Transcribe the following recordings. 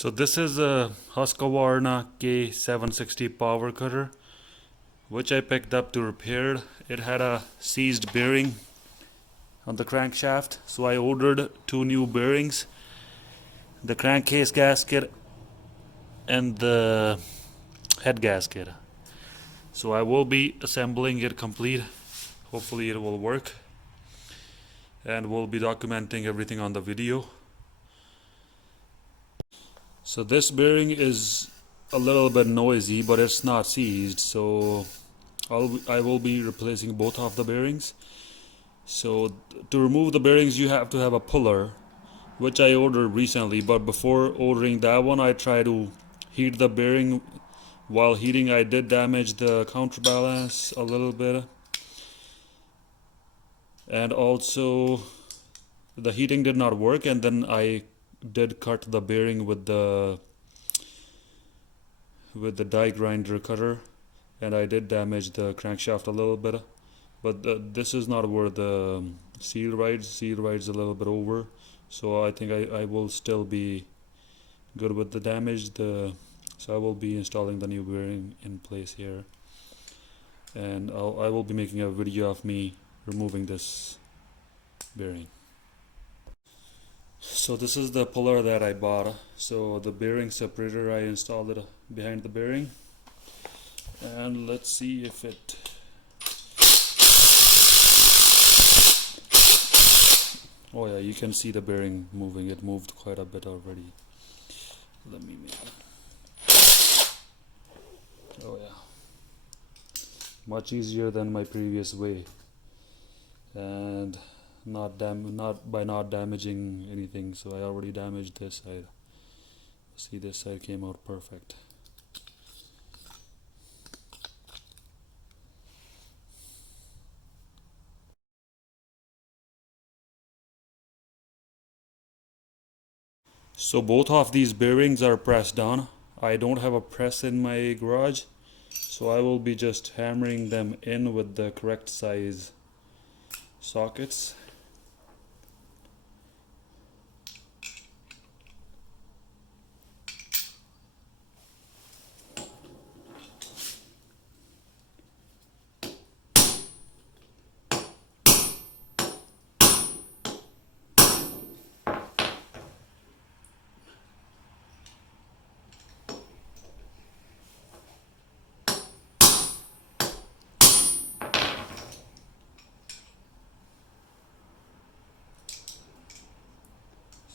So this is a Husqvarna K760 power cutter, which I picked up to repair. It had a seized bearing on the crankshaft, so I ordered two new bearings, the crankcase gasket and the head gasket. So I will be assembling it complete. Hopefully it will work, and we'll be documenting everything on the video. So this bearing is a little bit noisy, but it's not seized, so I will be replacing both of the bearings. So to remove the bearings you have to have a puller, which I ordered recently, but before ordering that one I tried to heat the bearing. While heating I did damage the counterbalance a little bit, and also the heating did not work, and then I did cut the bearing with the die grinder cutter, and I did damage the crankshaft a little bit, but this is not where the seal rides a little bit over, so I think I will still be good with the damage. So I will be installing the new bearing in place here, and I will be making a video of me removing this bearing. So this is the puller that I bought. So the bearing separator, I installed it behind the bearing, and let's see if it oh yeah, you can see the bearing moving. It moved quite a bit already. Let me make it. Oh yeah, much easier than my previous way, and not damaging anything. So I already damaged this side. See, this side came out perfect. So both of these bearings are pressed on. I don't have a press in my garage, so I will be just hammering them in with the correct size sockets.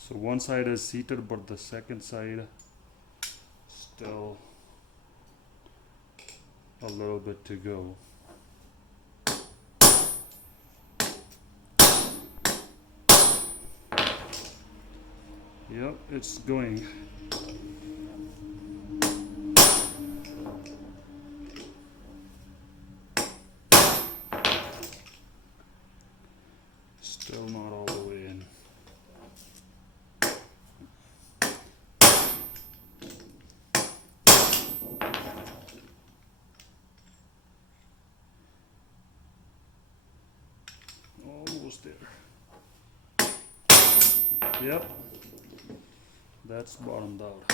So one side is seated, but the second side still a little bit to go. Yep, it's going. Still not all the way in. Almost there. Yep, that's bottomed out.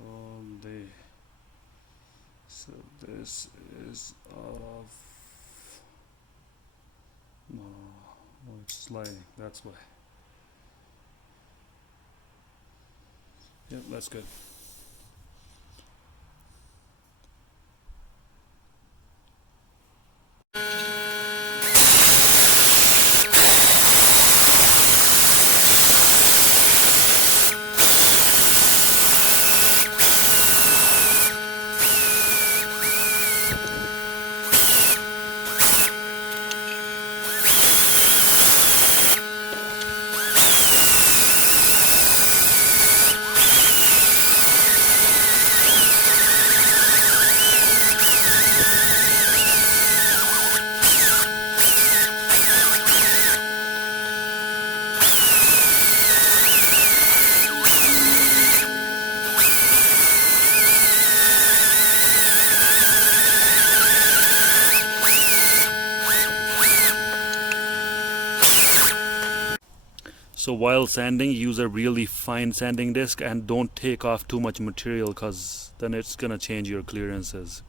All day. So this is out of no. Oh, it's sliding, that's why. Yep, that's good. So while sanding, use a really fine sanding disc and don't take off too much material, because then it's gonna change your clearances.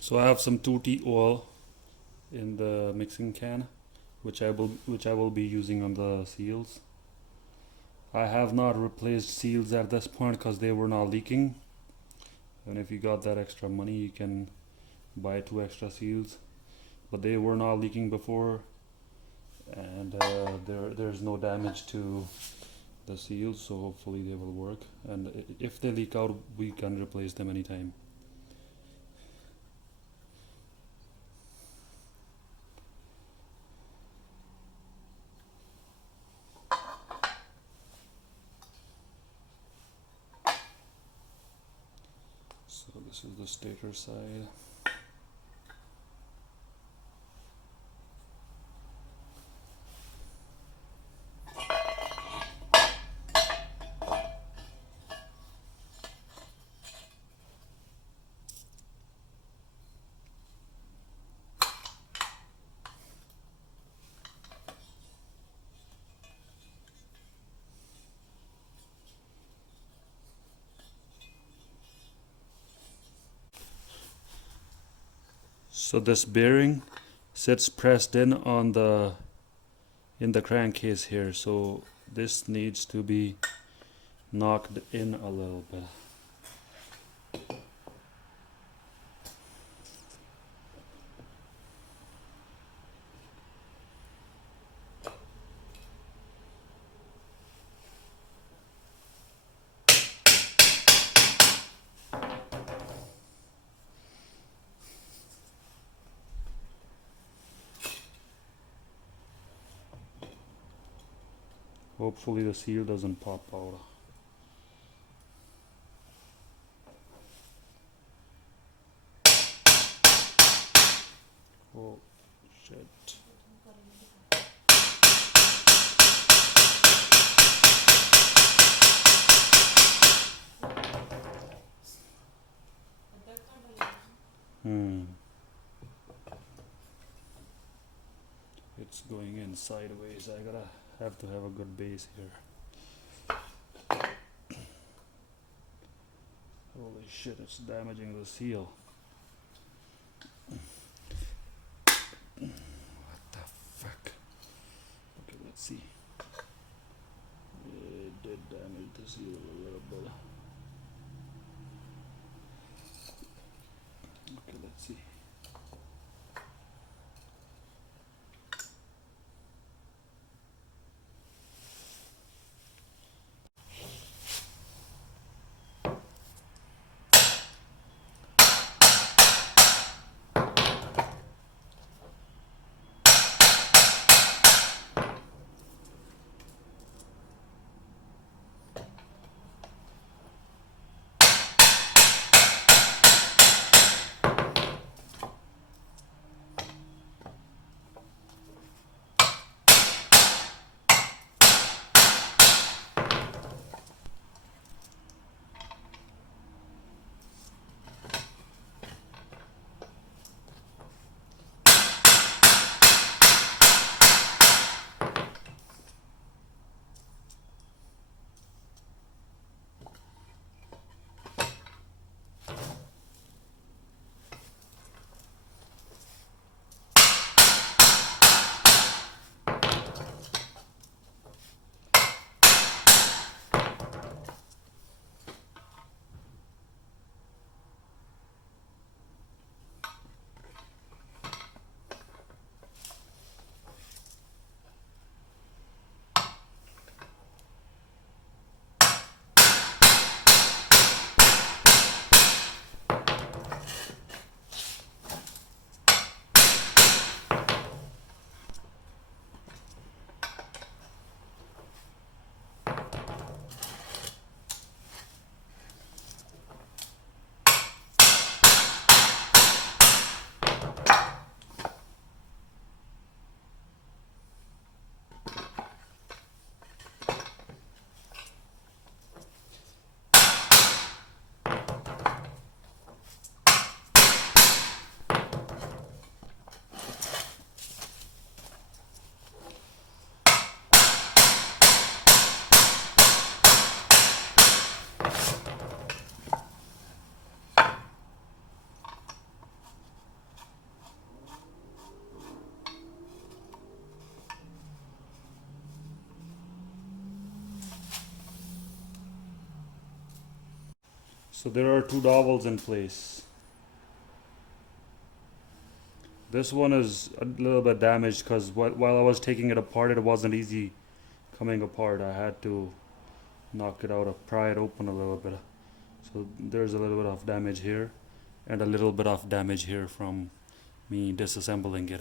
So I have some 2T oil in the mixing can, which I will be using on the seals. I have not replaced seals at this point because they were not leaking. And if you got that extra money, you can buy 2 extra seals. But they were not leaking before, and there's no damage to the seals, so hopefully they will work. And if they leak out, we can replace them anytime. So this is the stator side. So this bearing sits pressed in on the crankcase here, so this needs to be knocked in a little bit. Hopefully the seal doesn't pop out. Oh shit. It's going in sideways. I have to have a good base here. Holy shit, it's damaging the seal. What the fuck? Okay, let's see. It did damage the seal a little bit. Okay, let's see. So there are two dowels in place. This one is a little bit damaged because while I was taking it apart, it wasn't easy coming apart. I had to knock it out, pry it open a little bit. So there's a little bit of damage here and a little bit of damage here from me disassembling it.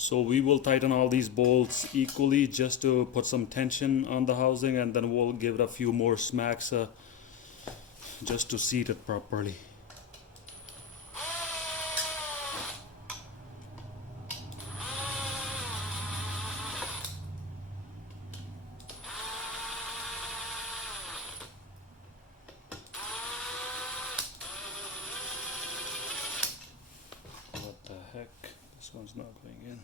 So we will tighten all these bolts equally just to put some tension on the housing, and then we'll give it a few more smacks just to seat it properly. What the heck? This one's not going in.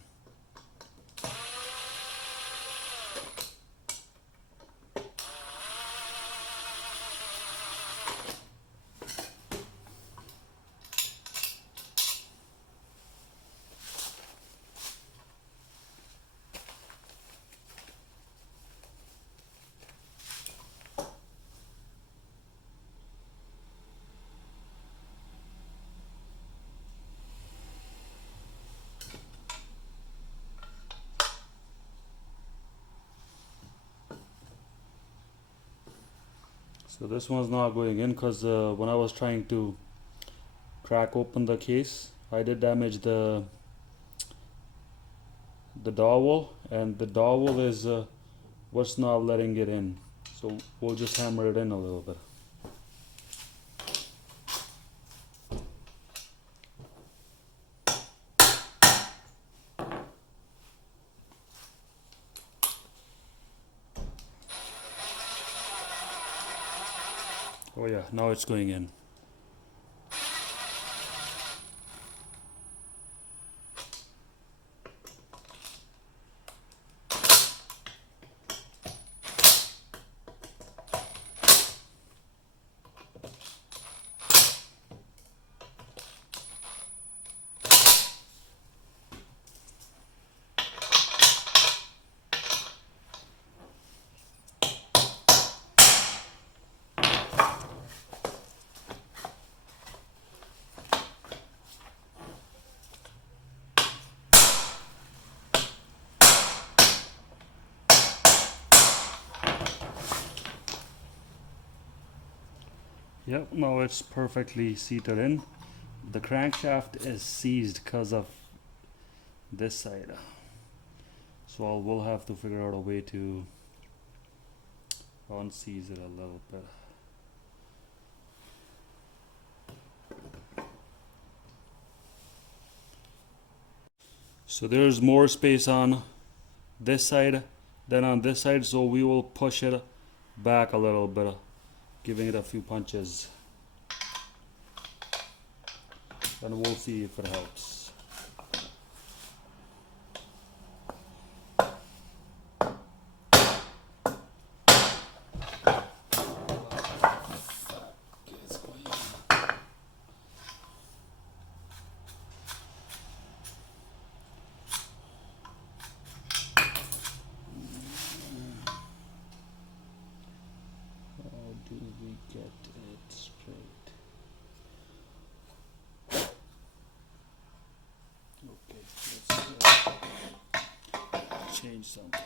So this one's not going in because when I was trying to crack open the case, I did damage the dowel, and the dowel is what's not letting it in. So we'll just hammer it in a little bit. Oh yeah, now it's going in. Yep, now it's perfectly seated in. The crankshaft is seized because of this side. So we'll have to figure out a way to unseize it a little bit. So there's more space on this side than on this side, so we will push it back a little bit, giving it a few punches, and we'll see if it helps. Do we get it straight? change something.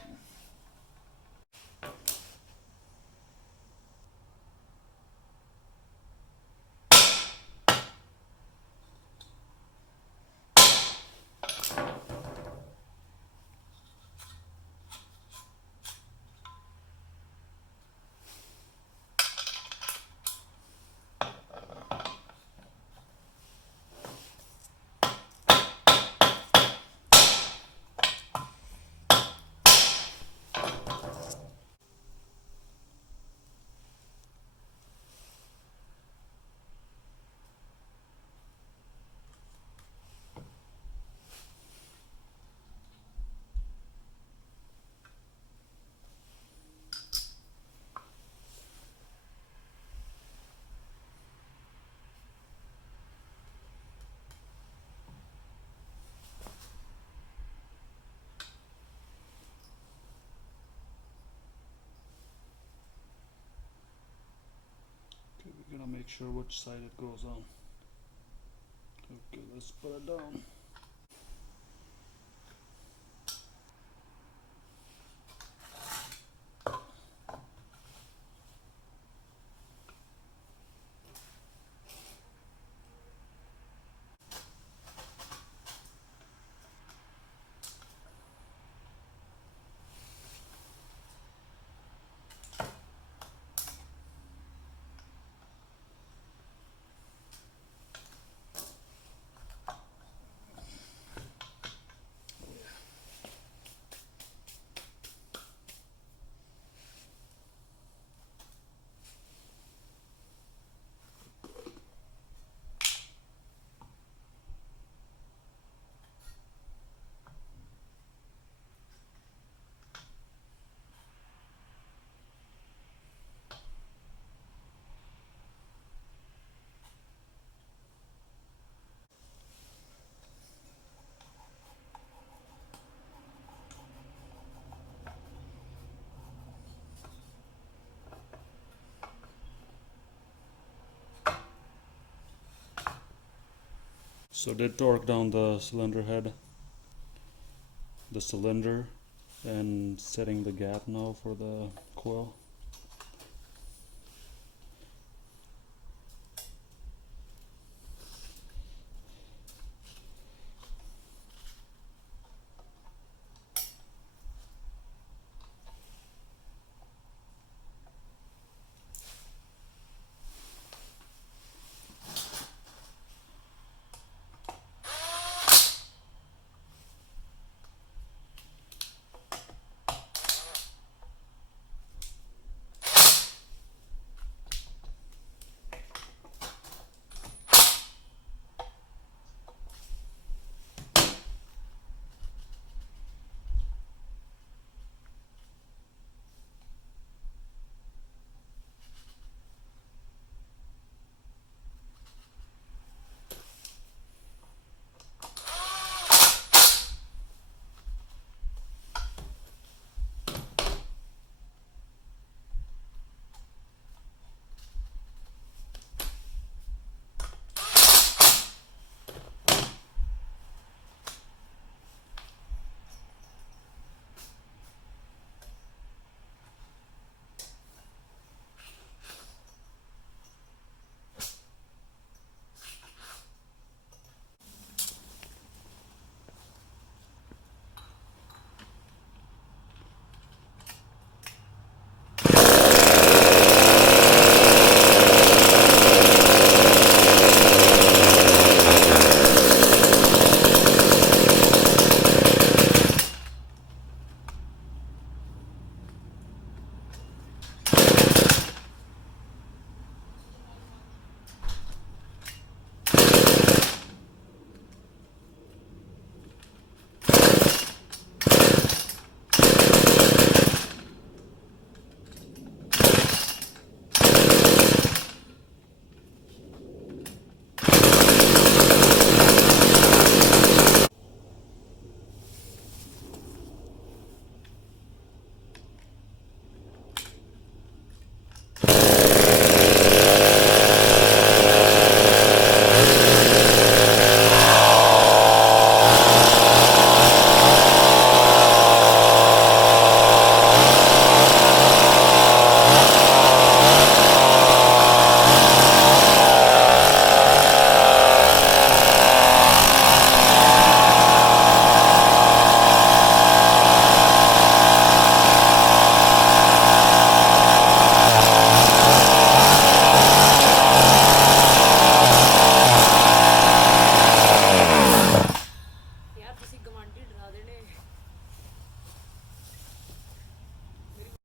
Okay, we're gonna make sure which side it goes on. Okay, let's put it down. So did torque down the cylinder head, the cylinder, and setting the gap now for the coil.